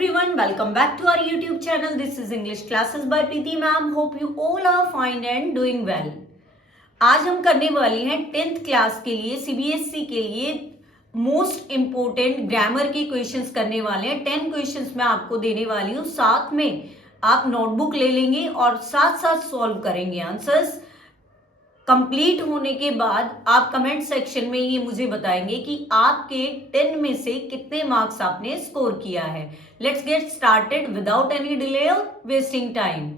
everyone, welcome back to our YouTube channel. This is English Classes by Preeti Ma'am. Hope you all are fine and doing well. आज हम करने वाली हैं 10th class के लिए CBSE के लिए मोस्ट इम्पोर्टेंट ग्रामर के क्वेश्चंस करने वाले हैं। 10 क्वेश्चंस मैं आपको देने वाली हूँ, साथ में आप नोटबुक ले लेंगे और साथ साथ सॉल्व करेंगे। आंसर्स कंप्लीट होने के बाद आप कमेंट सेक्शन में ये मुझे बताएंगे कि आपके 10 में से कितने मार्क्स आपने स्कोर किया है। Let's get started without any delay और wasting time.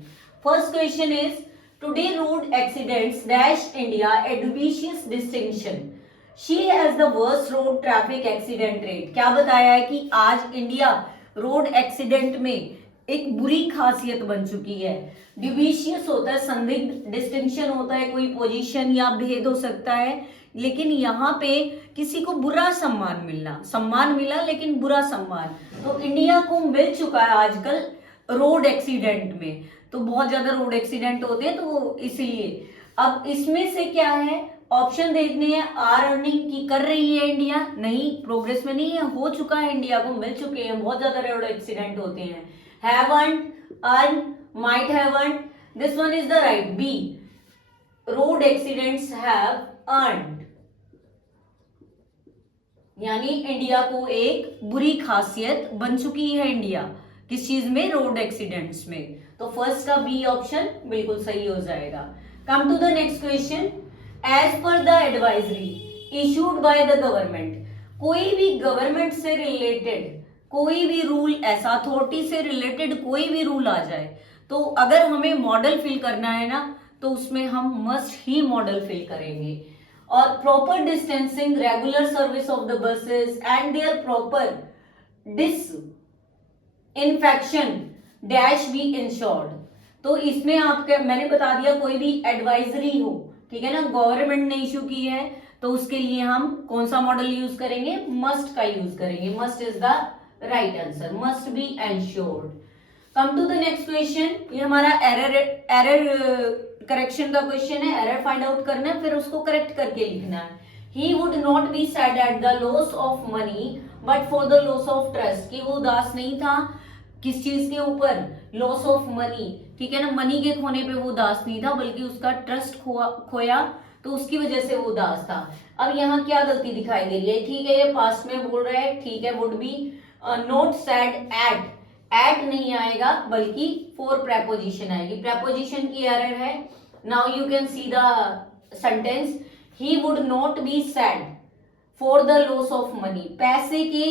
First question is today road accidents dash India a dubious distinction. She has the worst road traffic accident rate. क्या बताया है कि आज इंडिया रोड एक्सीडेंट में एक बुरी खासियत बन चुकी है। ड्यूबिशियस होता है संदिग्ध, डिस्टिंक्शन होता है कोई पोजीशन या भेद हो सकता है, लेकिन यहाँ पे किसी को बुरा सम्मान मिलना, सम्मान मिला लेकिन बुरा सम्मान, तो इंडिया को मिल चुका है आजकल रोड एक्सीडेंट में। तो बहुत ज्यादा रोड एक्सीडेंट होते हैं, तो इसीलिए अब इसमें से क्या है, ऑप्शन देखने हैं। आर अर्निंग की कर रही है इंडिया, नहीं प्रोग्रेस में नहीं है, हो चुका है, इंडिया को मिल चुके हैं। बहुत ज्यादा रोड एक्सीडेंट होते हैं। haven't, earned, might haven't. This one is the right B. Road accidents have earned. यानी इंडिया को एक बुरी खासियत बन चुकी है इंडिया किस चीज में, रोड एक्सीडेंट्स में। तो फर्स्ट का बी ऑप्शन बिल्कुल सही हो जाएगा। Come to the next question. As per the advisory issued by the government, कोई भी गवर्नमेंट से रिलेटेड कोई भी रूल, ऐसा अथॉरिटी से रिलेटेड कोई भी रूल आ जाए, तो अगर हमें मॉडल फिल करना है ना, तो उसमें हम मस्ट ही मॉडल फिल करेंगे। और proper distancing, regular service of the buses and their proper disinfection dash be ensured. तो इसमें आपके मैंने बता दिया, कोई भी एडवाइजरी हो, ठीक है ना, गवर्नमेंट ने इशू की है, तो उसके लिए हम कौन सा मॉडल यूज करेंगे, मस्ट का यूज करेंगे। Must is the right answer, must be ensured. Come to the next question. ये हमारा एरर करेक्शन का क्वेश्चन है। एरर फाइंड आउट करना है, फिर उसको करेक्ट करके लिखना है। He would not be sad at the loss of money but for the loss of trust. कि वो उदास नहीं था किस चीज के ऊपर, लॉस ऑफ मनी, ठीक है ना, मनी के खोने पे वो उदास नहीं था, बल्कि उसका ट्रस्ट खोया, तो उसकी वजह से वो उदास था। अब यहाँ क्या गलती दिखाई दे रही है, ठीक है ये पास्ट में बोल रहा है, ठीक है, would be not sad at नहीं आएगा, बल्कि फॉर प्रेपोजिशन आएगी। प्रेपोजिशन की एरर है। Now you can see the sentence, he would not be sad for the loss of money. पैसे के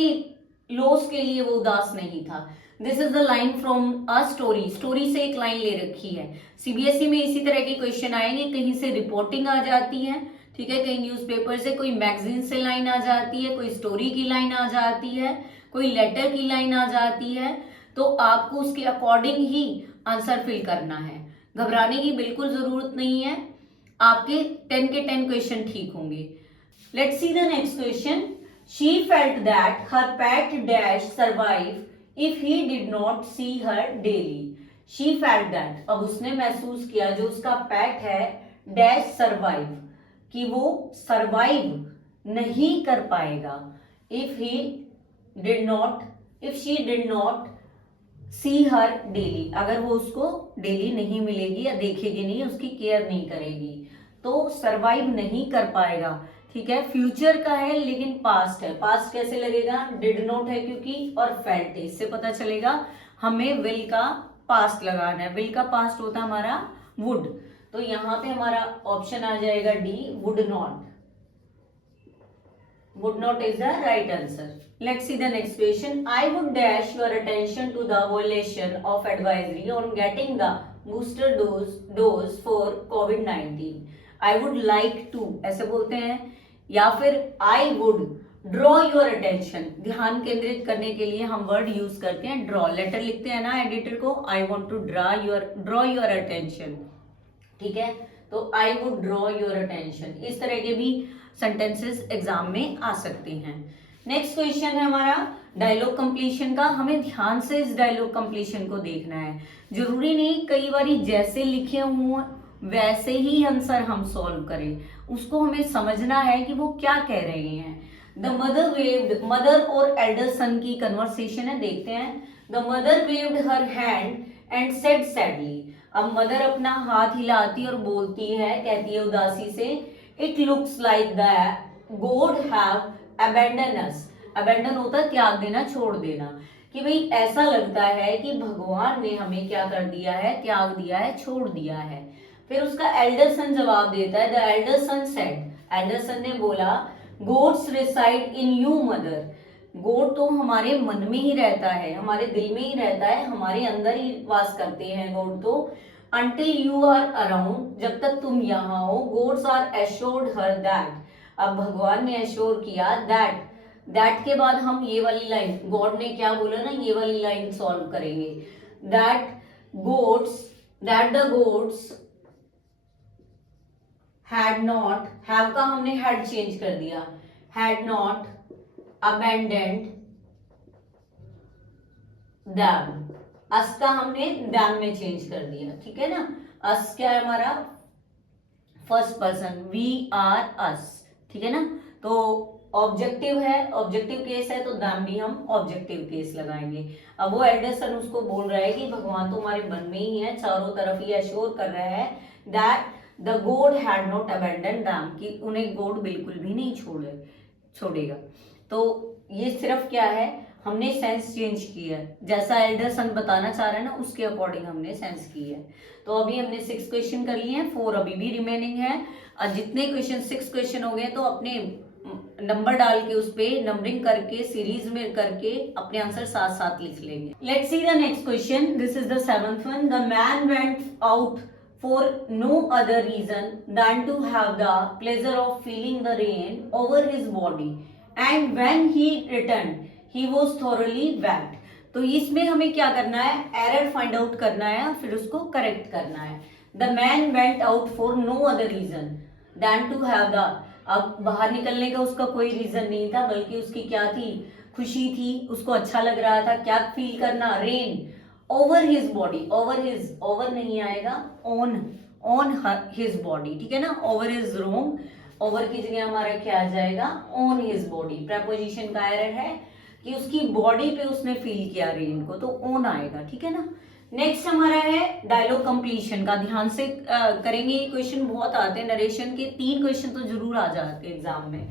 लॉस के लिए वो उदास नहीं था। This is the line from a story. Story से एक लाइन ले रखी है। सीबीएसई में इसी तरह के क्वेश्चन आएंगे, कहीं से रिपोर्टिंग आ जाती है, ठीक है, कहीं न्यूज़पेपर से, कोई मैगजीन से लाइन आ जाती है, कोई स्टोरी की लाइन आ जाती है, कोई लेटर की लाइन आ जाती है, तो आपको उसके अकॉर्डिंग ही आंसर फिल करना है। घबराने की बिल्कुल जरूरत नहीं है, आपके 10 के 10 क्वेश्चन ठीक होंगे। Let's see the next question. She felt that her pet dash survive if he did not see her daily. She felt that, अब उसने महसूस किया, जो उसका पेट है डैश सर्वाइव, कि वो सर्वाइव नहीं कर पाएगा, if he did not, if she did not see her daily, अगर वो उसको डेली नहीं मिलेगी या देखेगी नहीं, उसकी केयर नहीं करेगी, तो सरवाइव नहीं कर पाएगा, ठीक है। फ्यूचर का है लेकिन पास्ट है, पास्ट कैसे लगेगा, डिड नॉट है क्योंकि, और फेल्ट है, इससे पता चलेगा हमें विल का पास्ट लगाना है। विल का पास्ट होता है हमारा वुड, तो यहाँ पे हमारा ऑप्शन आ जाएगा D, would not. Would not is the right answer. Let's see the next question. I would dash your attention to the violation of advisory on getting the booster dose for COVID-19. I would like to ऐसे बोलते हैं, या फिर I would draw your attention, ध्यान केंद्रित करने के लिए हम वर्ड यूज करते हैं draw। लेटर लिखते हैं ना एडिटर को, I want to draw your attention, ठीक है, तो I would draw your attention। इस तरह के भी सेंटेंसेस एग्जाम में आ सकते हैं। नेक्स्ट क्वेश्चन है हमारा डायलॉग कंप्लीशन का। हमें ध्यान से इस डायलॉग कंप्लीशन को देखना है। जरूरी नहीं कई बारी जैसे लिखे हों वैसे ही आंसर हम सॉल्व करें, उसको हमें समझना है कि वो क्या कह रहे हैं। द मदर वेव्ड, मदर और एल्डर सन की कन्वर्सेशन है, देखते हैं। The mother waived her hand and said sadly, अब मदर अपना हाथ हिलाती और बोलती है, कहती है उदासी से, it looks like the God have abandon us, abandon होता है त्याग देना, छोड़ देना, कि भाई ऐसा लगता है कि भगवान ने हमें क्या कर दिया है, त्याग दिया है, छोड़ दिया है। फिर उसका एल्डर सन जवाब देता है, the elder son said, elder son ने बोला, gods reside in you mother, god तो हमारे मन में ही रहता है, हमारे दिल में ही रहता है, हमारे अंदर ही वास करते हैं गॉड तो, until you are around, जब तक तुम यहाँ हो, gods are assured her that, अब भगवान ने एश्योर किया that, that के बाद हम ये वाली लाइन, गॉड ने क्या बोला ना, ये वाली लाइन सॉल्व करेंगे, that gods, that the gods had not, have का हमने had चेंज कर दिया, had not abandoned them, अस का हमने them में चेंज कर दिया, ठीक है ना। अस क्या है हमारा, फर्स्ट पर्सन, वी आर अस, ठीक है ना। तो ऑब्जेक्टिव है, ऑब्जेक्टिव केस है, तो them भी हम ऑब्जेक्टिव केस लगाएंगे। अब वो एल्डरसन उसको बोल रहा है कि भगवान तो हमारे मन में ही है, चारों तरफ ही एश्योर कर रहा है that the God had not abandon them, कि उन्हें गॉड बिल्कुल भी नहीं छोड़ेगा। तो ये सिर्फ क्या है, हमने सेंस चेंज किया है, जैसा एल्डरसन बताना चाह रहा है ना, उसके अकॉर्डिंग हमने सेंस किया है। तो अभी हमने 6 क्वेश्चन कर लिए हैं, 4 अभी भी रिमेनिंग है, और जितने क्वेश्चन 6 क्वेश्चन हो गए तो अपने नंबर डाल के उस पे नंबरिंग करके सीरीज में करके अपने आंसर साथ साथ लिख लेंगे। Let's see the next question, this is the 7th one. The man went out for no other reason than to have the pleasure of feeling the rain over his body, and when he returned he was thoroughly wet। तो इसमें हमें क्या करना है, error find out करना है, फिर उसको करेक्ट करना है। The man went out for no other reason than to have the, अब बाहर निकलने का उसका कोई रीजन नहीं था, बल्कि उसकी क्या थी, खुशी थी, उसको अच्छा लग रहा था, क्या फील करना, rain over his body, over his, over नहीं आएगा, ऑन हिज बॉडी, ठीक है ना, ओवर इज रॉन्ग, ओवर की जगह हमारा क्या आ जाएगा, ऑन हिज बॉडी, प्रेपोजिशन का एरर है कि उसकी बॉडी पे उसने फील किया रेन को, तो ऑन आएगा, ठीक है ना। नेक्स्ट हमारा है डायलॉग कंप्लीशन का, ध्यान से करेंगे, ये क्वेश्चन बहुत आते हैं, नरेशन के 3 क्वेश्चन तो जरूर आ जाते हैं एग्जाम में।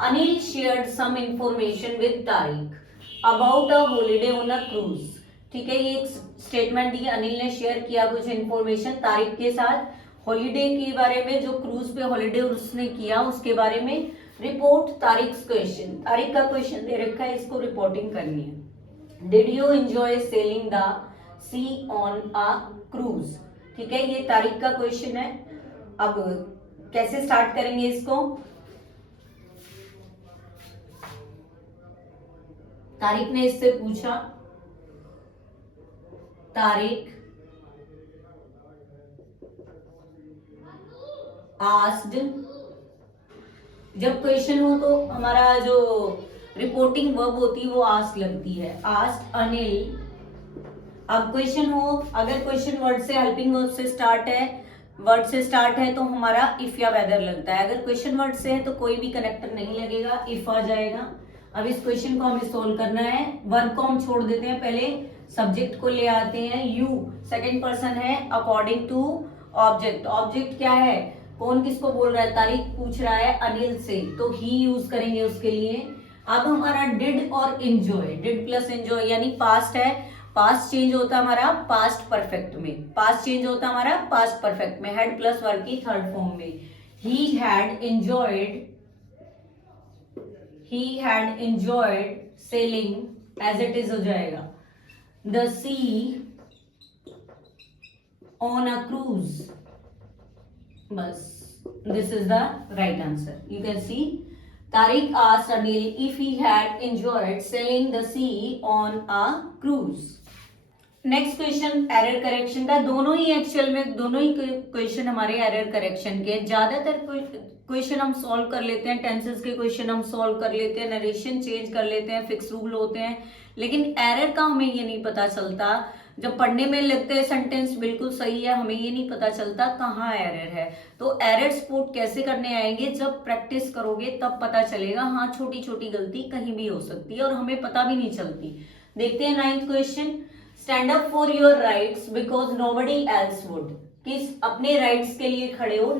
Anil shared some information with Tariq about a holiday on a cruise, ठीक है, ये एक स्टेटमेंट दी, अनिल ने शेयर किया कुछ इन्फॉर्मेशन तारिक के साथ हॉलीडे के बारे में, जो क्रूज पे हॉलीडे उसने किया उसके बारे में। रिपोर्ट तारिक्स क्वेश्चन, तारिक का क्वेश्चन दे रखा है, इसको रिपोर्टिंग करनी है। Did you enjoy sailing the sea on a cruise, ठीक है, ये तारिक का क्वेश्चन है। अब कैसे स्टार्ट करेंगे इसको, तारिक ने इससे पूछा, तारिक आस्क्ड, जब क्वेश्चन हो तो हमारा जो रिपोर्टिंग वर्ब होती है वो आस्क लगती है, आस्क्ड अनिल। अब क्वेश्चन हो, अगर क्वेश्चन वर्ड से, हेल्पिंग वर्ब से स्टार्ट है, वर्ड से स्टार्ट है तो हमारा इफ या वेदर लगता है, अगर क्वेश्चन वर्ड से है तो कोई भी कनेक्टर नहीं लगेगा, इफ आ जाएगा। अब इस क्वेश्चन को हमें सोल्व करना है, वर्ब को हम छोड़ देते हैं, पहले सब्जेक्ट को ले आते हैं, यू सेकंड पर्सन है, अकॉर्डिंग टू ऑब्जेक्ट, ऑब्जेक्ट क्या है, कौन किसको बोल रहा है, तारिक पूछ रहा है अनिल से, तो ही यूज करेंगे उसके लिए। अब हमारा डिड और एंजॉय, डिड प्लस एंजॉय यानी पास्ट है, पास्ट चेंज होता है हमारा पास्ट परफेक्ट में, पास्ट चेंज होता है हमारा पास्ट परफेक्ट में, हैड प्लस वर्ब की थर्ड फॉर्म में। He had enjoyed sailing, as it is हो जाएगा, the sea on a cruise, बस this is the right answer. You can see Tariq asked Anil if he had enjoyed sailing the sea on a cruise. Next question error correction का, दोनों ही actual में दोनों ही question हमारे error correction के। ज्यादातर question हम solve कर लेते हैं, टेंसेस के क्वेश्चन हम सॉल्व कर लेते हैं, नरेशन चेंज कर लेते हैं, फिक्स रूल होते हैं, लेकिन एरर का हमें ये नहीं पता चलता जब पढ़ने में लगते हैं सेंटेंस बिल्कुल सही है, हमें ये नहीं पता चलता कहाँ एरर है। तो एरर स्पॉट कैसे करने आएंगे, जब प्रैक्टिस करोगे तब पता चलेगा। हाँ, छोटी छोटी गलती कहीं भी हो सकती है और हमें पता भी नहीं चलती। देखते हैं 9th question. Stand up for your rights because nobody else would. किस अपने राइट्स के लिए खड़े हो,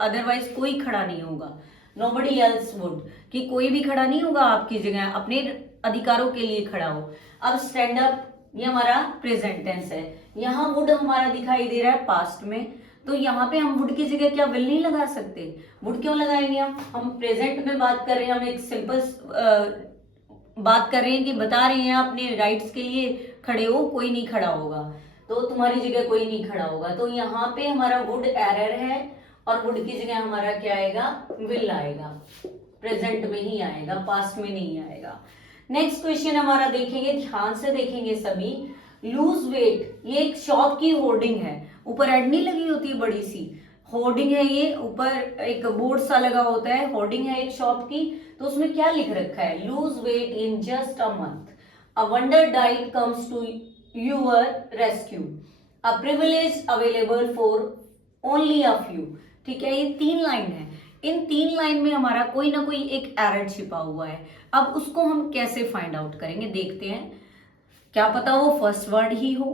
अदरवाइज कोई खड़ा नहीं होगा। नोबडी एल्स वुड, कि कोई भी खड़ा नहीं होगा आपकी जगह, अपने अधिकारों के लिए खड़ा हो। अब स्टैंड अप, ये हमारा प्रेजेंट टेंस है। यहाँ वुड हमारा दिखाई दे रहा है पास्ट में, तो यहाँ पे हम वुड की जगह क्या विल नहीं लगा सकते? वुड क्यों लगाएंगे? हम प्रेजेंट में बात कर रहे हैं, हम एक सिंपल बात कर रहे हैं कि बता रहे हैं अपने राइट्स के लिए खड़े हो, कोई नहीं खड़ा होगा, तो तुम्हारी जगह कोई नहीं खड़ा होगा। तो यहाँ पे हमारा वुड एरर है और वुड की जगह हमारा क्या आएगा? विल आएगा, प्रेजेंट में ही आएगा, पास्ट में नहीं आएगा। नेक्स्ट क्वेश्चन हमारा देखेंगे, ध्यान से देखेंगे सभी। लूज वेट, ये एक शॉप की होर्डिंग है, ऊपर एड नहीं लगी होती है, बड़ी सी होर्डिंग है, ये ऊपर एक बोर्ड सा लगा होता है, होर्डिंग है एक शॉप की। तो उसमें क्या लिख रखा है? Loose weight in just a month, a wonder diet comes to your rescue, a privilege available for only a few. ठीक है, ये 3 लाइन है। इन 3 लाइन में हमारा कोई ना कोई एक एरर छिपा हुआ है। अब उसको हम कैसे फाइंड आउट करेंगे, देखते हैं। क्या पता वो फर्स्ट वर्ड ही हो,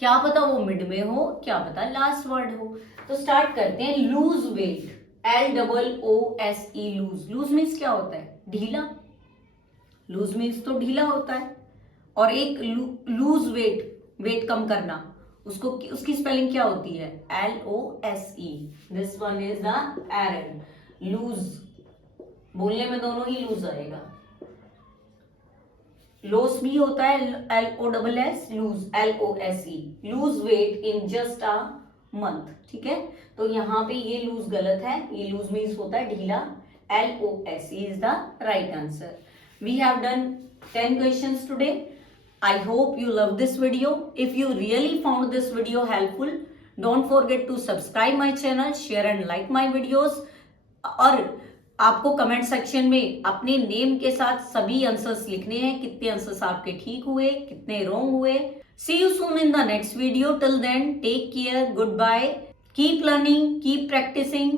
क्या पता वो मिड में हो, क्या पता लास्ट वर्ड हो। तो स्टार्ट करते हैं। Loose weight, LOOSE, loose. Loose means क्या होता है? ढीला। लूज मीन्स तो ढीला होता है। और एक लूज वेट, वेट कम करना, उसको उसकी स्पेलिंग क्या होती है? LOSE। This one is the error. Loose, बोलने में दोनों ही लूज आएगा। लॉस भी होता है, LOSS, lose LOSE, lose weight in just a month. ठीक है, तो यहाँ पे ये लूज गलत है, ये लूज मीन्स होता है ढीला। LOSE is the right answer. We have done 10 questions today. I hope you love this video. If you really found this video helpful, don't forget to subscribe my channel, share and like my videos. और आपको comment section में अपने name के साथ सभी answers लिखने हैं, कितने आंसर्स आपके ठीक हुए, कितने रॉन्ग हुए। See you soon in the next video. Till then, take care. Goodbye. Keep learning, keep practicing.